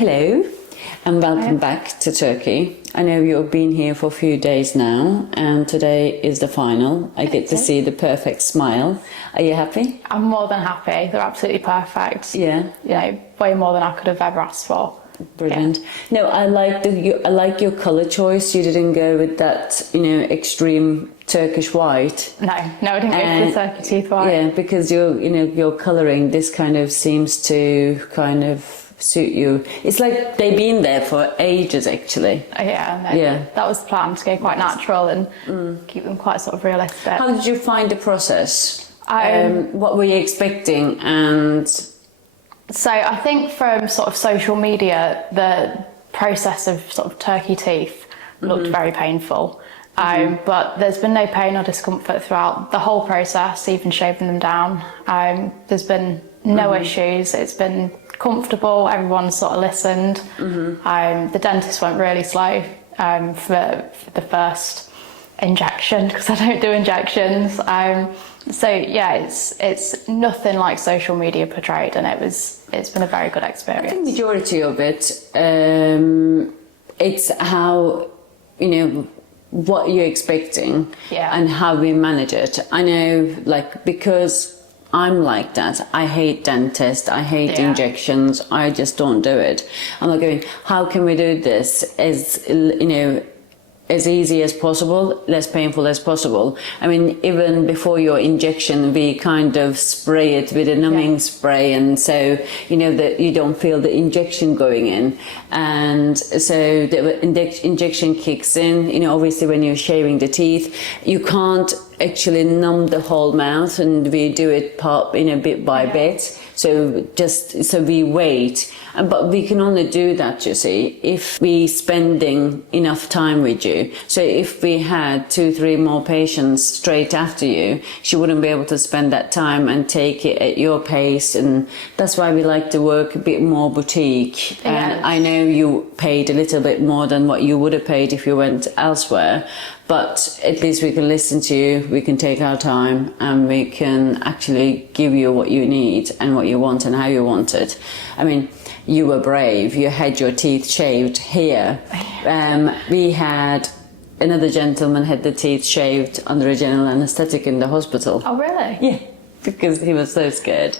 Hello and welcome back to Turkey. I know you've been here for a few days now and today is the final. I get to see the perfect smile. Are you happy? I'm more than happy. They're absolutely perfect. Yeah. You know, way more than I could have ever asked for. Brilliant. Yeah. No, I like your colour choice. You didn't go with that, extreme Turkish white. No, I didn't go for the Turkey teeth white. Yeah, because your colouring, this kind of seems to kind of suit you. It's like they've been there for ages, actually. Yeah, that was the plan, to go quite natural and keep them quite sort of realistic. How did you find the process? What were you expecting? And so I think from sort of social media, the process of sort of Turkey teeth looked very painful. But there's been no pain or discomfort throughout the whole process, even shaving them down. There's been no issues. It's been comfortable. Everyone's sort of listened. The dentist went really slow for the first injection, because I don't do injections. So yeah, it's nothing like social media portrayed, and it's been a very good experience. I think the majority of it, it's how what you're expecting and how we manage it. I know, because I'm like that. I hate dentists. I hate injections. I just don't do it. I'm like going, how can we do this as easy as possible, less painful as possible? I mean, even before your injection, we kind of spray it with a numbing spray, and so that you don't feel the injection going in, and so the injection kicks in. Obviously, when you're shaving the teeth, you can't actually numb the whole mouth, and we do it bit by bit. So we wait, but we can only do that, you see, if we spending enough time with you. So if we had 2-3 more patients straight after you, she wouldn't be able to spend that time and take it at your pace, and that's why we like to work a bit more boutique. And I know you paid a little bit more than what you would have paid if you went elsewhere, but at least we can listen to you, we can take our time, and we can actually give you what you need and what you want and how you want it. I mean, you were brave. You had your teeth shaved here. We had another gentleman had the teeth shaved under a general anaesthetic in the hospital. Oh, really? Yeah, because he was so scared.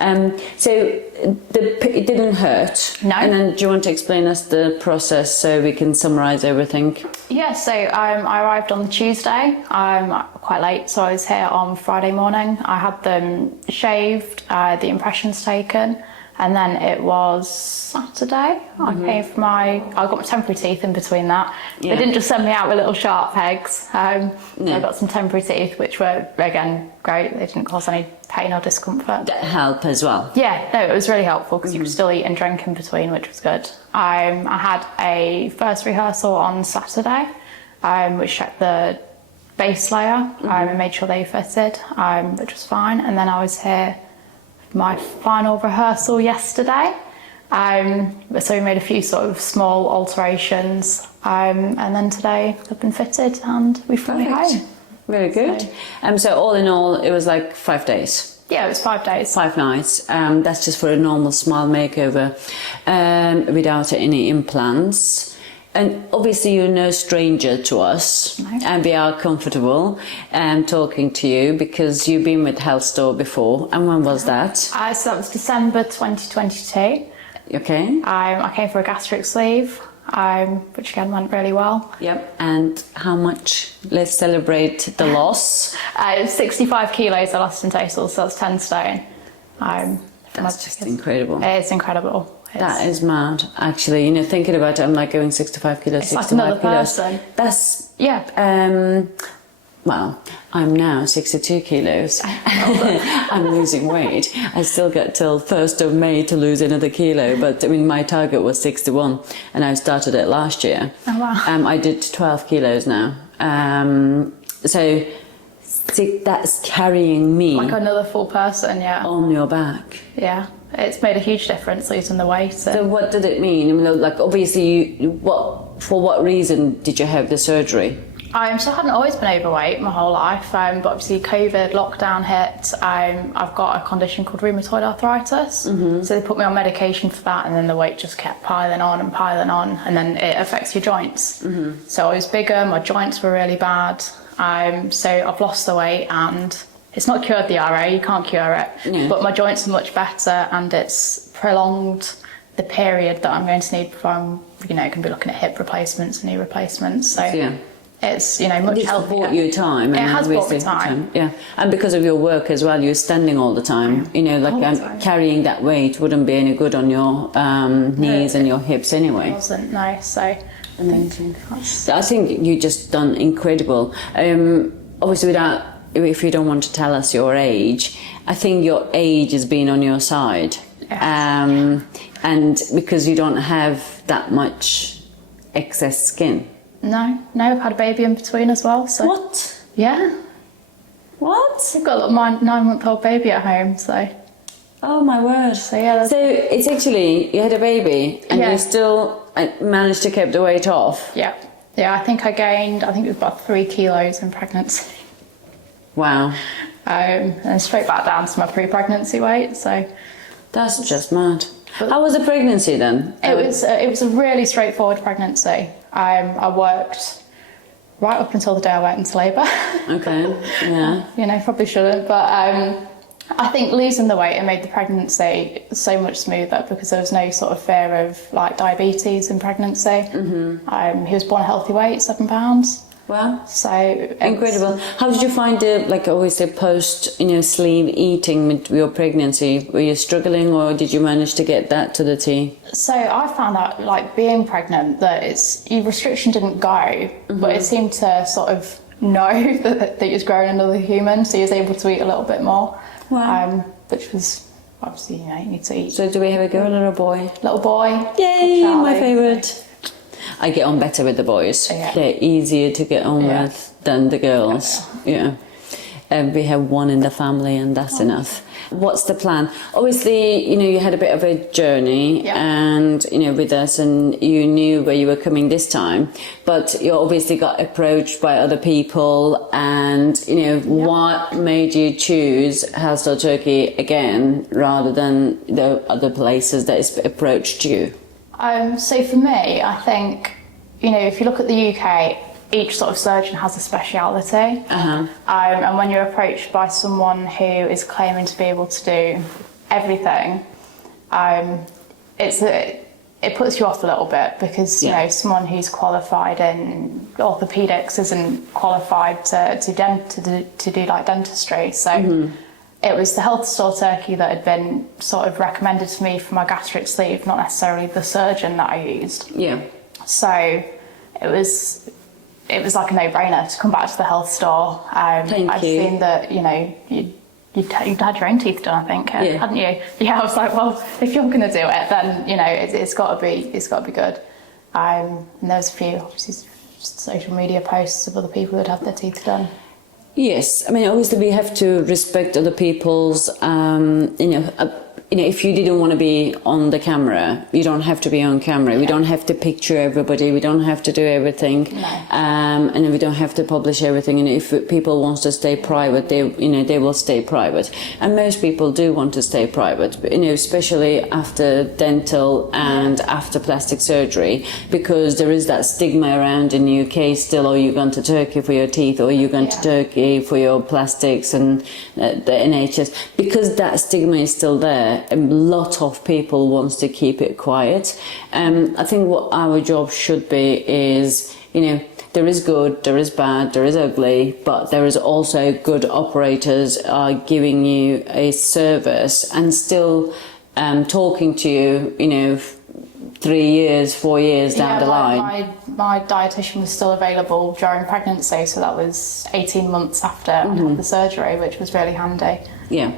So it didn't hurt. No. And then do you want to explain us the process so we can summarise everything? Yeah, so I arrived on Tuesday, quite late, so I was here on Friday morning. I had them shaved, the impressions taken, and then it was Saturday. I got my temporary teeth in between that. They didn't just send me out with little sharp pegs. I got some temporary teeth, which were, again, great. They didn't cause any pain or discomfort. That helped as well? Yeah, no, it was really helpful, because you could still eat and drink in between, which was good. I had a first rehearsal on Saturday, which checked the base layer and made sure they fitted, which was fine. And then I was here for my final rehearsal yesterday. So we made a few sort of small alterations, and then today they've been fitted and we flew home. Very good. So all in all, it was like 5 days. Yeah, it was 5 days. 5 nights. That's just for a normal smile makeover, without any implants. And obviously you're no stranger to us, and we are comfortable talking to you because you've been with Health Store before. And when was that? So that was December 2022. Okay. I came for a gastric sleeve, which again went really well. Yep. And how much? Let's celebrate the loss. 65 kilos I lost in total, so that's 10 stone. That's just incredible. It's incredible. That is mad, actually. Thinking about it, I'm like going 65 kilos, it's 65 like another kilos. person. That's, yeah. Well, I'm now 62 kilos. I'm losing weight. I still got till 1st of May to lose another kilo, but I mean, my target was 61 and I started it last year. Oh, wow. I did 12 kilos now. So that's carrying me. Like another full person, yeah. On your back. Yeah. It's made a huge difference losing the weight. So what did it mean? I mean, like, obviously, for what reason did you have the surgery? So I hadn't always been overweight my whole life, but obviously COVID lockdown hit. I've got a condition called rheumatoid arthritis, so they put me on medication for that, and then the weight just kept piling on, and then it affects your joints. So I was bigger, my joints were really bad. So I've lost the weight, and it's not cured the RA, you can't cure it, but my joints are much better, and it's prolonged the period that I'm going to need before I'm, going to be looking at hip replacements and knee replacements. So. Yeah. It's much healthier. It's bought you time. It has bought me time. Yeah, and because of your work as well, you're standing all the time. Carrying that weight wouldn't be any good on your knees and your hips anyway. It wasn't, no. So amazing. I think you just done incredible. Obviously, if you don't want to tell us your age, I think your age has been on your side, and because you don't have that much excess skin. No, I've had a baby in between as well. So. What? Yeah. What? I've got a little 9-month-old baby at home, so. Oh my word. So yeah. So it's actually, you had a baby and you still managed to keep the weight off? Yeah. Yeah, I think it was about 3 kilos in pregnancy. Wow. And straight back down to my pre-pregnancy weight, so. That's just mad. How was the pregnancy then? It was a really straightforward pregnancy. I worked right up until the day I went into labour. Okay, yeah. Probably shouldn't, but I think losing the weight, it made the pregnancy so much smoother because there was no sort of fear of diabetes in pregnancy. He was born a healthy weight, 7 pounds. Wow. So incredible. How did you find the post sleeve eating with your pregnancy? Were you struggling, or did you manage to get that to the T? So I found out being pregnant that your restriction didn't go, but it seemed to sort of know that he was growing another human, so he was able to eat a little bit more. Wow. Which was obviously you need to eat. So do we have a girl or a boy? Little boy. Yay! My favourite. I get on better with the boys. Yeah. They're easier to get on with than the girls. Yeah. We have one in the family and that's enough. What's the plan? Obviously, you had a bit of a journey and, with us, and you knew where you were coming this time, but you obviously got approached by other people and, what made you choose Heartfelt Turkey again rather than the other places that approached you? So for me, I think, if you look at the UK, each sort of surgeon has a speciality. And when you're approached by someone who is claiming to be able to do everything, it puts you off a little bit because, someone who's qualified in orthopaedics isn't qualified to do dentistry. So it was the health store Turkey that had been sort of recommended to me for my gastric sleeve, not necessarily the surgeon that I used. Yeah. So it was like a no-brainer to come back to the health store. I've seen that you'd had your own teeth done, I think, hadn't you? Yeah. I was like, well, if you're going to do it, then it's got to be good. And there was a few obviously social media posts of other people who'd had their teeth done. Yes, I mean, obviously we have to respect other people's, if you didn't want to be on the camera, you don't have to be on camera. We don't have to picture everybody. We don't have to do everything. No. And we don't have to publish everything. And if people want to stay private, they will stay private. And most people do want to stay private, especially after dental and after plastic surgery, because there is that stigma around in the UK still, or you're going to Turkey for your teeth, or you're going to Turkey for your plastics and the NHS, because that stigma is still there. A lot of people wants to keep it quiet. I think what our job should be is, there is good, there is bad, there is ugly, but there is also good operators giving you a service and still talking to you, 3 years, 4 years down the line. My dietitian was still available during pregnancy, so that was 18 months after I had the surgery, which was really handy. Yeah,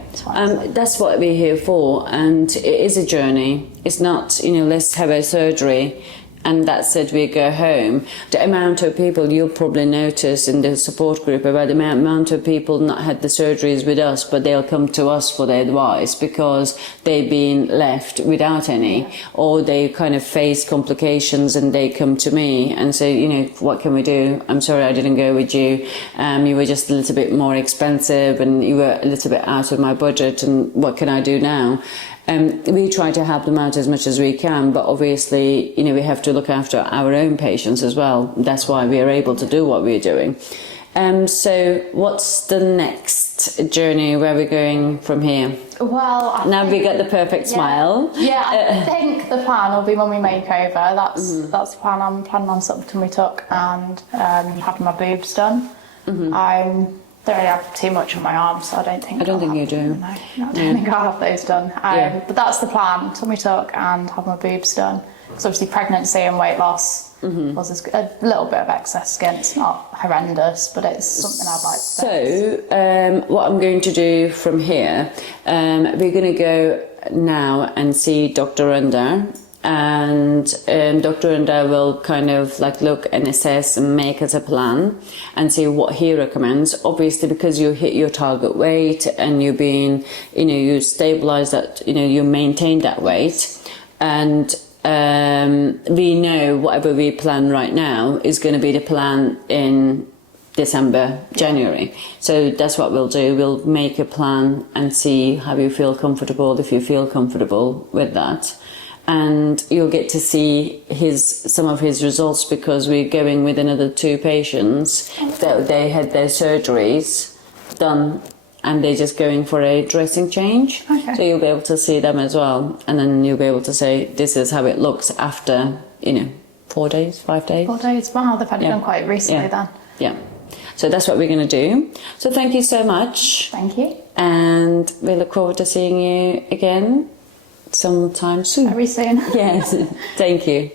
that's what we're here for, and it is a journey. It's not, let's have a surgery and that's it, we go home. The amount of people you'll probably notice in the support group about the amount of people not had the surgeries with us, but they'll come to us for their advice because they've been left without any, or they kind of face complications and they come to me and say, you know, what can we do? I'm sorry I didn't go with you. You were just a little bit more expensive and you were a little bit out of my budget, and what can I do now? We try to help them out as much as we can, but obviously, you know, we have to look after our own patients as well. That's why we are able to do what we're doing. So what's the next journey? Where we're going from here? Well, now we got the perfect smile. Yeah, I think the plan will be when we make over. That's the plan. I'm planning on sort of tummy tuck and having my boobs done. Don't really have too much on my arms, so I don't think you do. No, I don't think I'll have those done. But that's the plan: tummy tuck and have my boobs done. Because obviously, pregnancy and weight loss causes a little bit of excess skin. It's not horrendous, but it's something I'd like to fix. So, what I'm going to do from here, we're going to go now and see Dr. Unda. And Dr. Unda will kind of like look and assess and make us a plan and see what he recommends. Obviously, because you hit your target weight and you've been, you know, you stabilize that, you know, you maintain that weight, and we know whatever we plan right now is going to be the plan in December, January. So that's what we'll do. We'll make a plan and see how you feel comfortable, if you feel comfortable with that. And you'll get to see some of his results, because we're going with another 2 patients that they had their surgeries done and they're just going for a dressing change. Okay. So you'll be able to see them as well, and then you'll be able to say this is how it looks after, you know, 4 days, 5 days. 4 days. Wow, they've had it done quite recently then. Yeah. So that's what we're going to do. So thank you so much. Thank you. And we look forward to seeing you again sometime soon. Very soon. Yes, thank you.